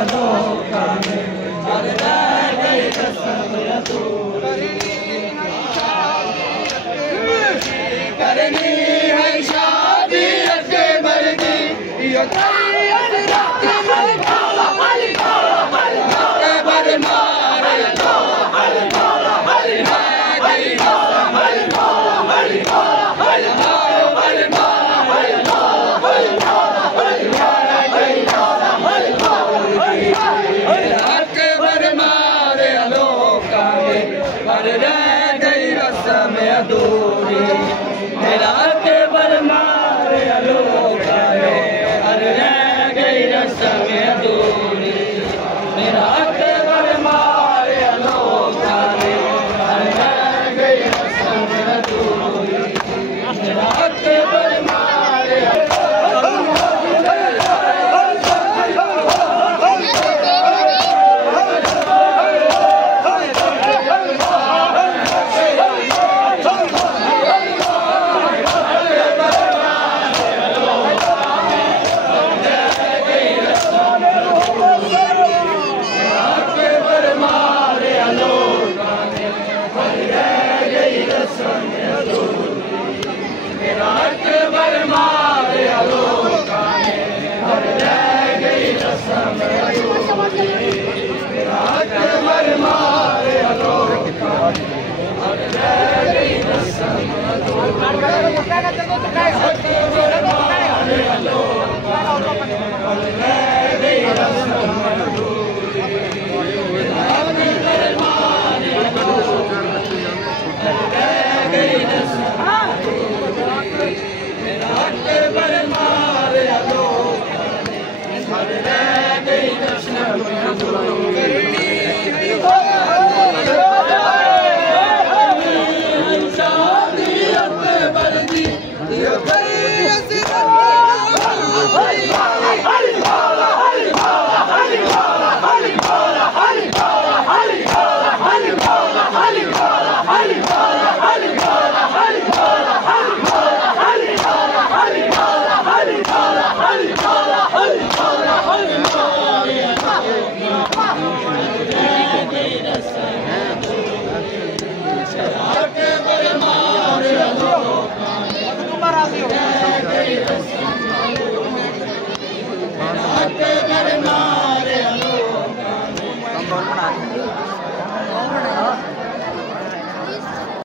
अनोखा में हर रह गई रस्म अधूरी। करनी है शादी अकबर की यो अधूरी। मेरा अकबर मारे अलोका में हर रह गई रस्म अधूरी। मेरा अकबर मारे अलोका में हर रह गई रस्म अधूरी। मेरा अकबर मारे Hare